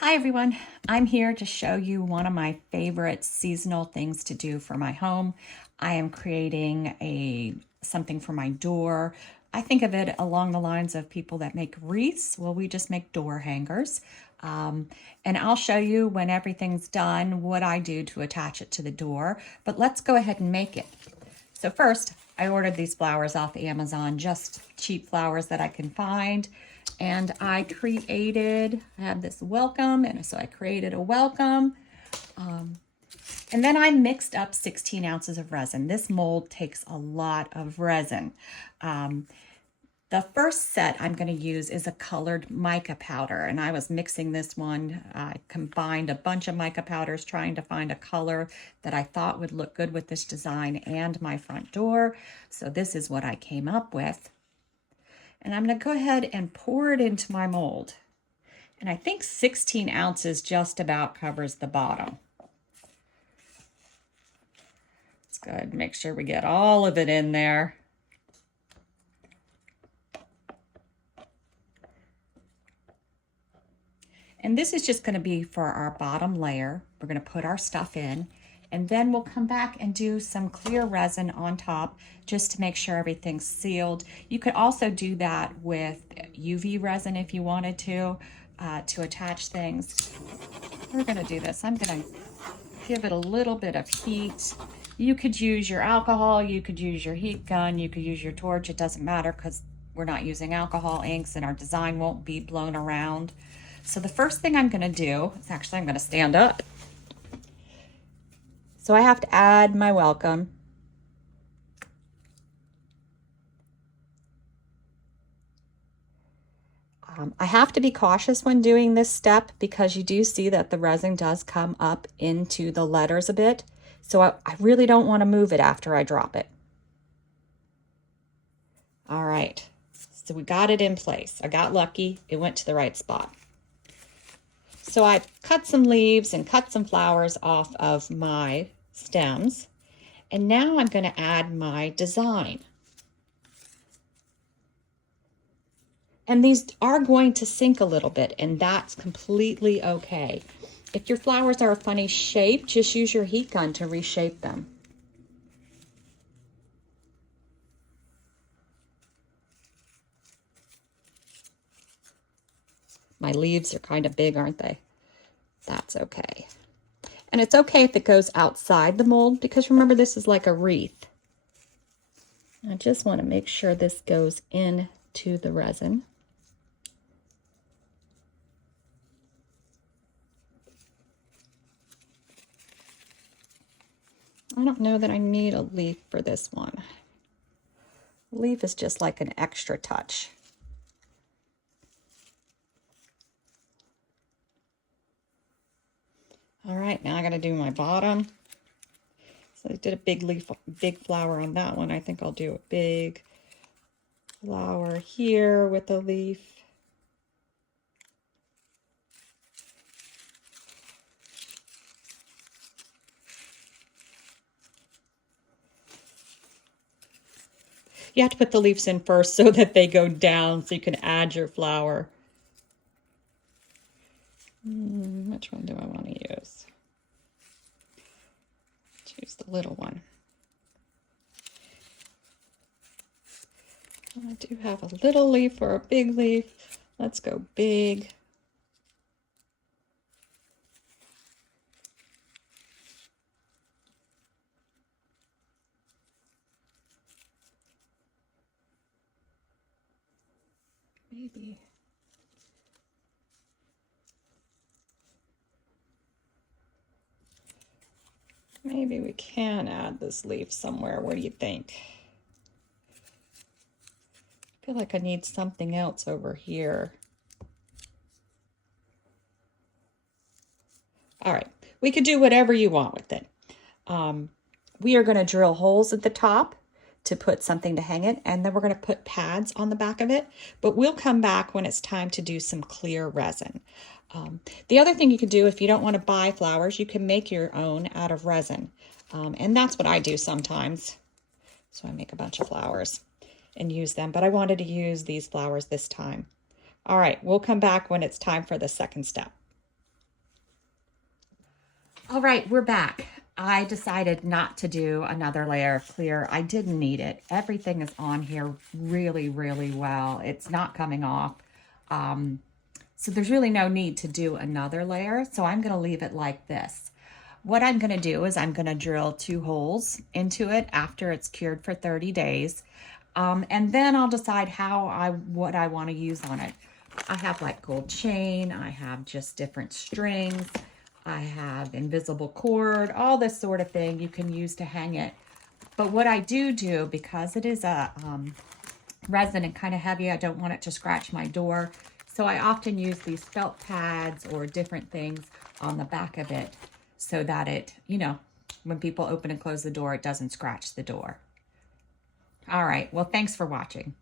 Hi everyone, I'm here to show you one of my favorite seasonal things to do for my home. I am creating something for my door. I think of it along the lines of people that make wreaths. Well, we just make door hangers. Um, and I'll show you when everything's done what I do to attach it to the door. But let's go ahead and make it. So first, I ordered these flowers off Amazon, just cheap flowers that I can find. And I have this welcome, and so I created a welcome. And then I mixed up 16 ounces of resin. This mold takes a lot of resin. Um, the first set I'm going to use is a colored mica powder, and I was mixing this one. I combined a bunch of mica powders trying to find a color that I thought would look good with this design and my front door. So this is what I came up with. And I'm going to go ahead and pour it into my mold. And I think 16 ounces just about covers the bottom. Let's go ahead and make sure we get all of it in there. And this is just going to be for our bottom layer. We're going to put our stuff in, and then we'll come back and do some clear resin on top just to make sure everything's sealed. You could also do that with UV resin if you wanted to attach things. We're going to do this. I'm going to give it a little bit of heat. You could use your alcohol, you could use your heat gun, you could use your torch. It doesn't matter because we're not using alcohol inks and our design won't be blown around. So the first thing I'm going to do is I'm going to stand up. So I have to add my welcome. I have to be cautious when doing this step because you do see that the resin does come up into the letters a bit. So I really don't want to move it after I drop it. All right, so we got it in place. I got lucky, it went to the right spot. So I cut some leaves and cut some flowers off of my stems. And now I'm going to add my design. And these are going to sink a little bit, and that's completely okay. If your flowers are a funny shape, just use your heat gun to reshape them. My leaves are kind of big, aren't they? That's okay. And it's okay if it goes outside the mold because remember, this is like a wreath. I just want to make sure this goes into the resin. I don't know that I need a leaf for this one. A leaf is just like an extra touch. All right, now I got to do my bottom. So I did a big flower on that one. I think I'll do a big flower here with a leaf. You have to put the leaves in first so that they go down so you can add your flower. Which one do I want to use? Choose the little one. I do have a little leaf or a big leaf. Let's go big. Maybe we can add this leaf somewhere. What do you think? I feel like I need something else over here. All right, we could do whatever you want with it. We are going to drill holes at the top to put something to hang it, and then we're going to put pads on the back of it, but we'll come back when it's time to do some clear resin. The other thing you can do if you don't want to buy flowers, you can make your own out of resin, and that's what I do sometimes. So I make a bunch of flowers and use them, but I wanted to use these flowers this time. All right, we'll come back when it's time for the second step. All right, we're back. I decided not to do another layer of clear. I didn't need it. Everything is on here really, really well. It's not coming off. So there's really no need to do another layer. So I'm gonna leave it like this. What I'm gonna do is I'm gonna drill 2 holes into it after it's cured for 30 days. And then I'll decide what I wanna use on it. I have like gold chain, I have just different strings, I have invisible cord, all this sort of thing you can use to hang it. But what I do, because it is a resin and kind of heavy, I don't want it to scratch my door. So I often use these felt pads or different things on the back of it so that it, when people open and close the door, it doesn't scratch the door. All right, well, thanks for watching.